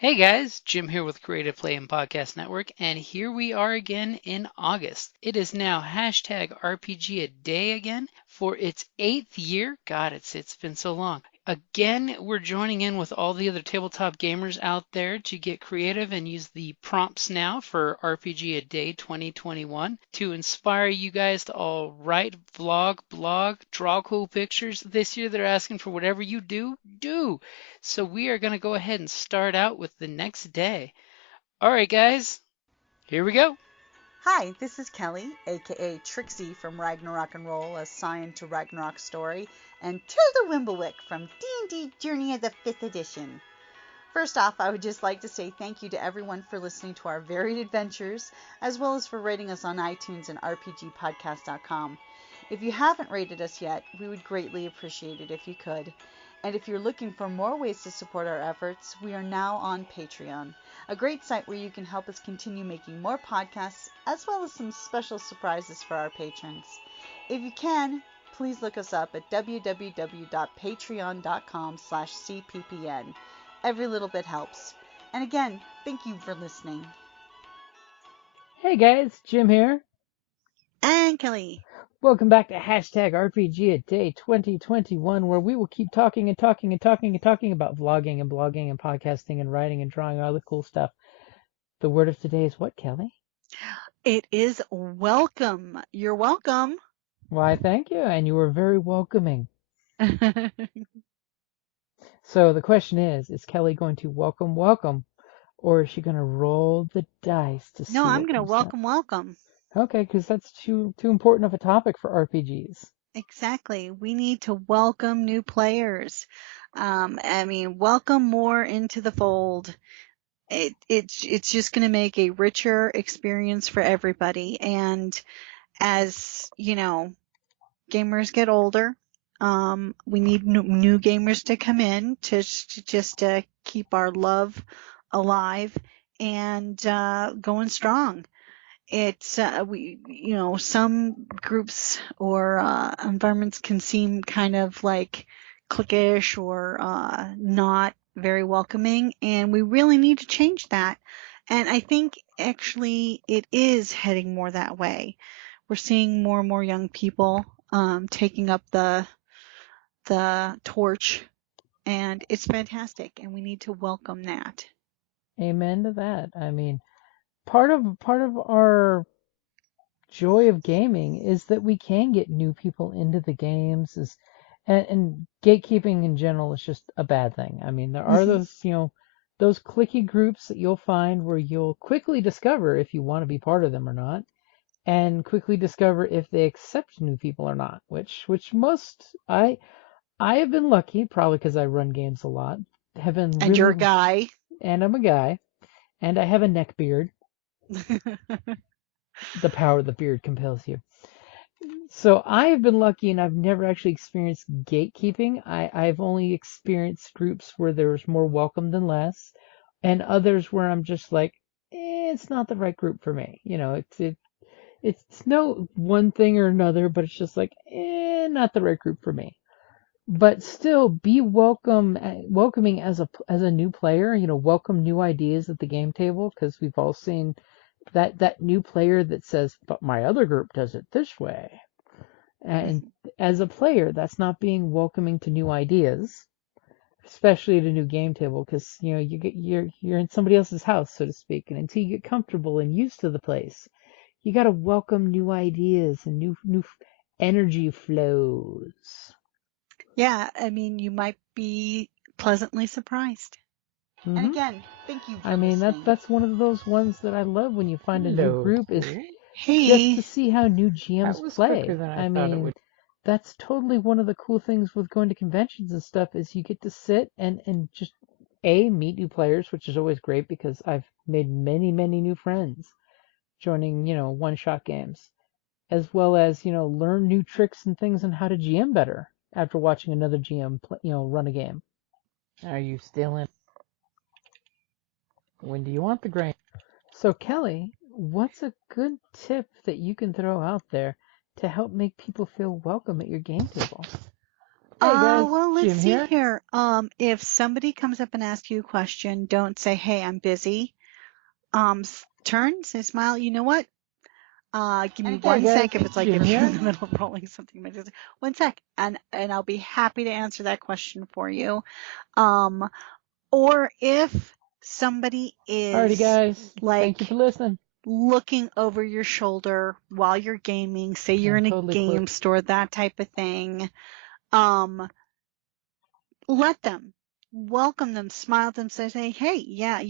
Hey guys, Jim here with Creative Play and Podcast Network, and here we are again in August. It is now hashtag RPGaDay again for its 8th year. God, it's been so long. Again, we're joining in with all the other tabletop gamers out there to get creative and use the prompts now for RPGaDay 2021 to inspire you guys to all write, vlog, blog, draw cool pictures. This year they're asking for whatever you do, do. So we are going to go ahead and start out with the next day. All right, guys, here we go. Hi, this is Kelly, aka Trixie from Ragnarok and Roll, assigned to Ragnarok Story, and Tilda Wimblewick from D&D Journey of the 5th Edition. First off, I would just like to say thank you to everyone for listening to our varied adventures, as well as for rating us on iTunes and RPGpodcast.com. If you haven't rated us yet, we would greatly appreciate it if you could. And if you're looking for more ways to support our efforts, we are now on Patreon, a great site where you can help us continue making more podcasts, as well as some special surprises for our patrons. If you can, please look us up at www.patreon.com/cppn. Every little bit helps. And again, thank you for listening. Hey guys, Jim here. And Kelly. Welcome back to hashtag RPGaDay 2021, where we will keep talking and talking and talking and talking about vlogging and blogging and podcasting and writing and drawing, all the cool stuff. The word of today is what, Kelly? It is welcome. You're welcome. Why, thank you, and you were very welcoming. So the question is Kelly going to welcome, or is she going to roll the dice to see No, I'm what going to comes out? welcome. Okay, because that's too important of a topic for RPGs. Exactly. We need to welcome new players. Welcome more into the fold. It's just going to make a richer experience for everybody. And as you know, gamers get older. We need new gamers to come in to just keep our love alive and going strong. It's some groups or environments can seem kind of like cliquish or not very welcoming, and we really need to change that. And I think actually it is heading more that way. We're seeing more and more young people taking up the torch, and it's fantastic, and we need to welcome that. Amen to that. I mean, part of our joy of gaming is that we can get new people into the games, and gatekeeping in general is just a bad thing. I mean, there are those, those cliquey groups that you'll find where you'll quickly discover if you want to be part of them or not, and quickly discover if they accept new people or not, which most I have been lucky, probably because I run games a lot, have been And you're a really, guy. and I'm a guy, and I have a neck beard. The power of the beard compels you. So I've been lucky and I've never actually experienced gatekeeping. I've only experienced groups where there's more welcome than less, and others where I'm just like, it's not the right group for me. It's no one thing or another, but it's just like, not the right group for me. But still, be welcoming as a new player. Welcome new ideas at the game table, because we've all seen that new player that says, but my other group does it this way. And as a player, that's not being welcoming to new ideas, especially at a new game table, because you're in somebody else's house, so to speak, and until you get comfortable and used to the place, you got to welcome new ideas and new energy flows. Yeah, you might be pleasantly surprised. Mm-hmm. And again, thank you for listening. That's one of those ones that I love when you find a new group, is just to see how new GMs play. That's totally one of the cool things with going to conventions and stuff, is you get to sit and just meet new players, which is always great because I've made many new friends joining one-shot games, as well as learn new tricks and things on how to GM better after watching another GM run a game. Are you still in? When do you want the grain? So Kelly, what's a good tip that you can throw out there to help make people feel welcome at your game table? Hey guys, Well, let's Jim see here. here. If somebody comes up and asks you a question, don't say, "Hey, I'm busy." Turn, say, smile. You know what? Give me Hey one guys, sec. If it's like Jim if you're in here. the middle of rolling something, just 1 sec, and I'll be happy to answer that question for you. Um, or if somebody Alrighty is guys, thank you for like listening. looking over your shoulder while you're gaming, say you're I'm in a totally game clueless. store, that type of thing. Um, let them welcome them, smile at them, say, hey, yeah,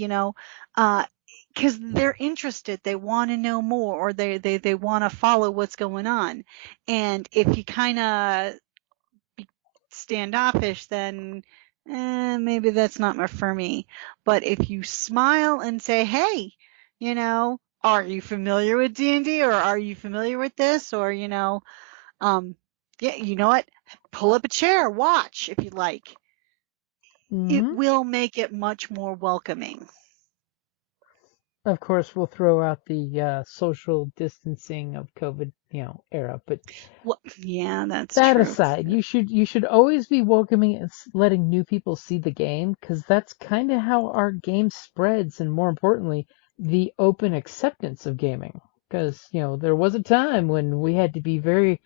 because they're interested, they want to know more, or they want to follow what's going on. And if you kind of standoffish, then maybe that's not for me. But if you smile and say, hey, are you familiar with D&D, or are you familiar with this, or yeah, you know what, pull up a chair, watch if you like, it hmm will make it much more welcoming. Of course, we'll throw out the social distancing of COVID, era. But Well, yeah, that's that true. aside, you should always be welcoming and letting new people see the game, because that's kind of how our game spreads, and more importantly, the open acceptance of gaming. Because there was a time when we had to be very,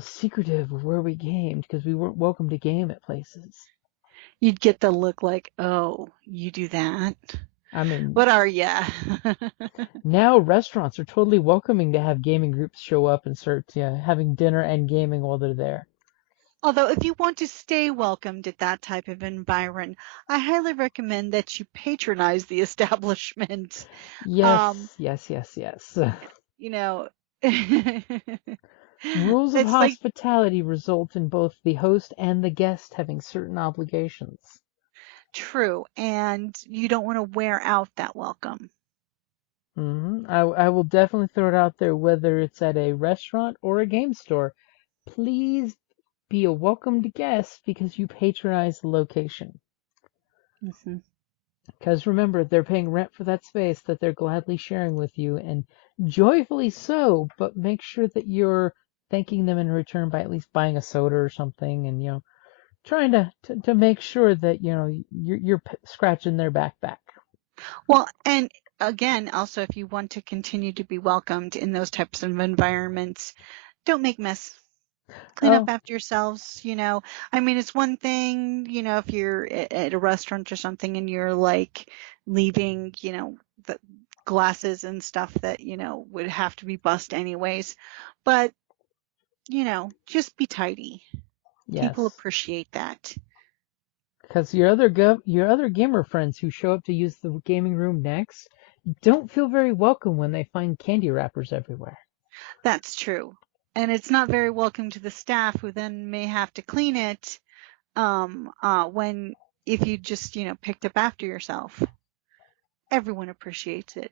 secretive of where we gamed because we weren't welcome to game at places. You'd get the look like, oh, you do that? I mean, What are ya? now restaurants are totally welcoming to have gaming groups show up and start having dinner and gaming while they're there. Although, if you want to stay welcomed at that type of environment, I highly recommend that you patronize the establishment. Um, Yes, yes, yes, yes. you know, Rules of it's like hospitality result in both the host and the guest having certain obligations. true, and you don't want to wear out that welcome. I will definitely throw it out there, whether it's at a restaurant or a game store. Please be a welcomed guest because you patronize the location. Hmm. Because remember, they're paying rent for that space that they're gladly sharing with you, and joyfully so, but make sure that you're thanking them in return by at least buying a soda or something, and trying to make sure that you're scratching their back. Well, and again, also, if you want to continue to be welcomed in those types of environments, don't make mess. Clean up Oh, after yourselves. I mean, it's one thing, if you're at a restaurant or something and you're like leaving, the glasses and stuff that, would have to be bussed anyways. But, just be tidy. People yes. appreciate that. Because your other gamer friends who show up to use the gaming room next don't feel very welcome when they find candy wrappers everywhere. That's true. And it's not very welcome to the staff, who then may have to clean it when if you just picked up after yourself. Everyone appreciates it.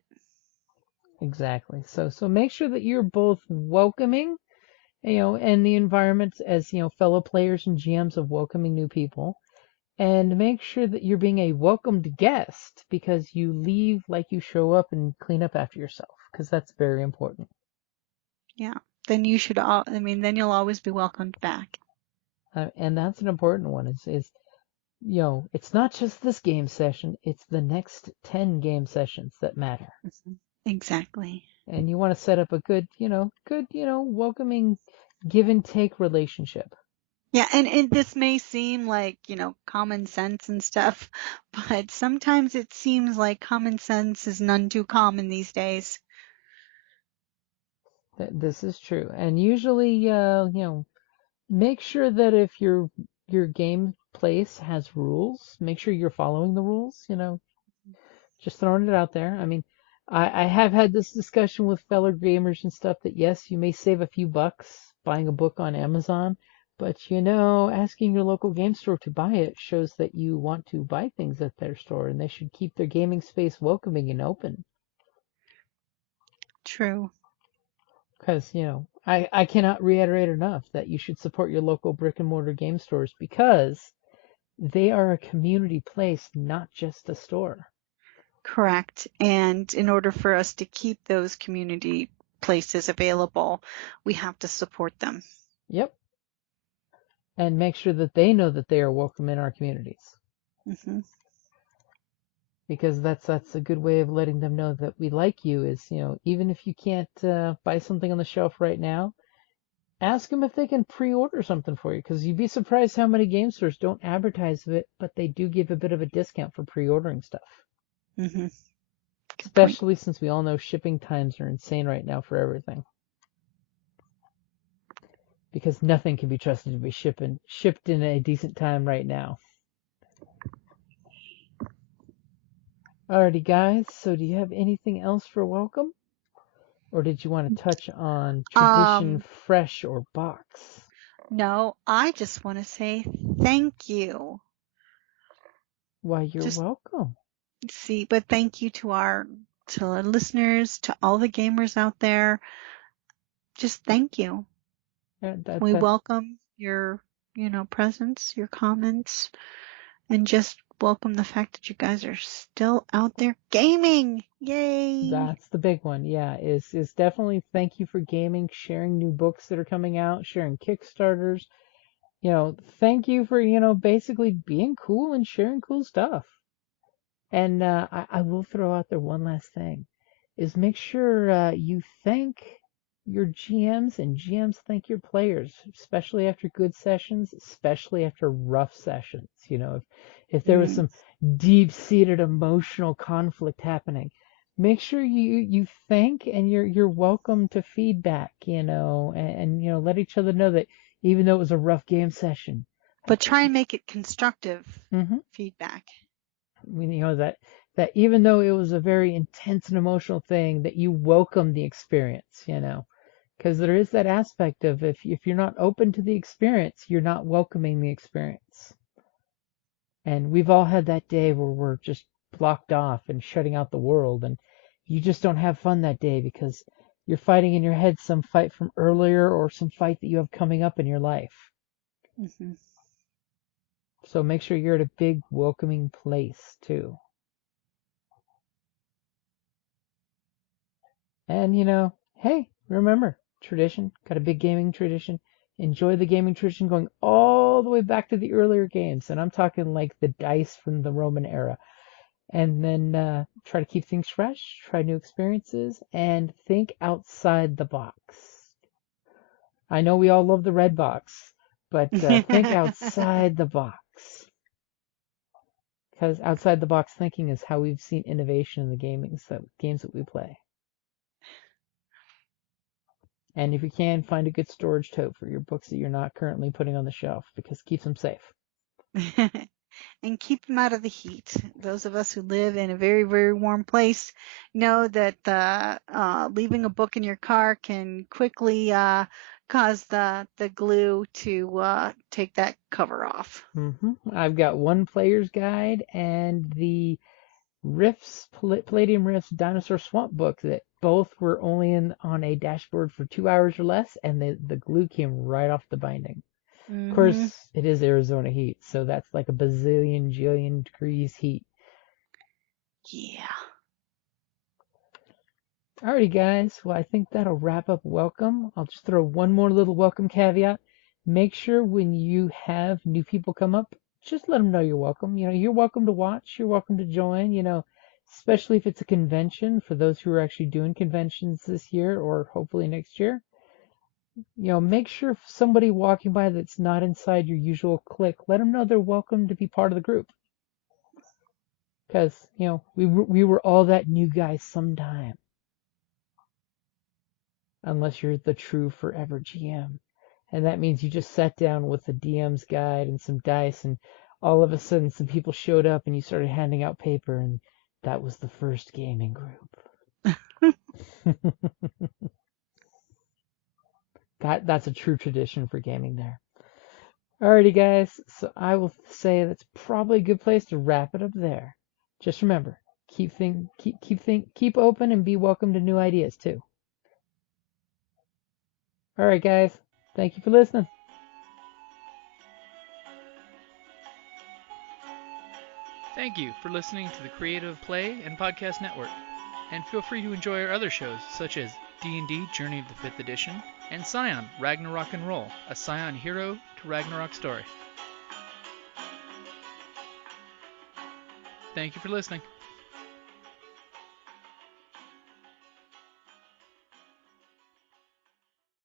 Exactly. So make sure that you're both welcoming, and the environment as, fellow players and GMs of welcoming new people, and make sure that you're being a welcomed guest because you leave like you show up and clean up after yourself, because that's very important. Yeah, then you should all I mean then you'll always be welcomed back. And that's an important one is it's not just this game session, it's the next 10 game sessions that matter. Mhm. Exactly. And you want to set up a good, welcoming give and take relationship. Yeah, and this may seem like common sense and stuff, but sometimes it seems like common sense is none too common these days. This is true. And usually, make sure that if your game place has rules, make sure you're following the rules, just throwing it out there. I mean, I have had this discussion with fellow gamers and stuff that yes, you may save a few bucks buying a book on Amazon, but asking your local game store to buy it shows that you want to buy things at their store, and they should keep their gaming space welcoming and open. True. Because, I cannot reiterate enough that you should support your local brick and mortar game stores because they are a community place, not just a store. Correct. And in order for us to keep those community places available, we have to support them. Yep. and make sure that they know that they are welcome in our communities. Mm-hmm. Because that's a good way of letting them know that we like you is, even if you can't buy something on the shelf right now, ask them if they can pre-order something for you, because you'd be surprised how many game stores don't advertise it, but they do give a bit of a discount for pre-ordering stuff. Mm-hmm. Good point. Especially since we all know shipping times are insane right now for everything. Because nothing can be trusted to be shipped in a decent time right now. Alrighty, guys. So, do you have anything else for welcome, or did you want to touch on tradition, Um, fresh, or box? no, I just want to say thank you. Why, you're Just welcome. see, but thank you to our listeners, to all the gamers out there. Just thank you. That We that welcome your, presence, your comments, and just welcome the fact that you guys are still out there gaming. Yay! that's the big one. Yeah, is definitely thank you for gaming, sharing new books that are coming out, sharing Kickstarters. Thank you for basically being cool and sharing cool stuff. And I will throw out there one last thing, is make sure you thank your GMs and GMs thank your players, especially after good sessions, especially after rough sessions. If there was Mm. some deep-seated emotional conflict happening, make sure you thank and you're welcome to feedback, and let each other know that even though it was a rough game session. But try and make it constructive Mm-hmm. feedback. That even though it was a very intense and emotional thing, that you welcome the experience, because there is that aspect of if you're not open to the experience, you're not welcoming the experience. And we've all had that day where we're just blocked off and shutting out the world, and you just don't have fun that day because you're fighting in your head some fight from earlier or some fight that you have coming up in your life. Mm-hmm. So make sure you're at a big welcoming place too. And hey, remember, tradition, got a big gaming tradition. Enjoy the gaming tradition going all the way back to the earlier games. And I'm talking like the dice from the Roman era. And then try to keep things fresh, try new experiences, and think outside the box. I know we all love the red box, but think outside the box. Because outside the box thinking is how we've seen innovation in the games that we play. And if you can, find a good storage tote for your books that you're not currently putting on the shelf, because it keeps them safe. And keep them out of the heat. Those of us who live in a very, very warm place know that leaving a book in your car can quickly cause the glue to take that cover off. I've got one player's guide and the Palladium Rifts Dinosaur Swamp book that both were only on a dashboard for 2 hours or less, and the glue came right off the binding. Of Mm-hmm. course, it is Arizona heat, so that's like a bazillion, jillion degrees heat. Yeah. Alrighty, guys. Well, I think that'll wrap up welcome. I'll just throw one more little welcome caveat. Make sure when you have new people come up, just let them know you're welcome. You're welcome to watch. You're welcome to join. Especially if it's a convention for those who are actually doing conventions this year or hopefully next year. Make sure if somebody walking by that's not inside your usual clique, let them know they're welcome to be part of the group. Because, we were all that new guy sometime. Unless you're the true forever GM. And that means you just sat down with the DM's guide and some dice, and all of a sudden some people showed up and you started handing out paper, and that was the first gaming group. That's a true tradition for gaming there. Alrighty, guys. So I will say that's probably a good place to wrap it up there. Just remember, keep open and be welcome to new ideas too. Alright, guys. Thank you for listening. Thank you for listening to the Creative Play and Podcast Network, and feel free to enjoy our other shows such as D&D Journey of the 5th Edition and Scion Ragnarok and Roll, a Scion Hero Ragnarok story. Thank you for listening.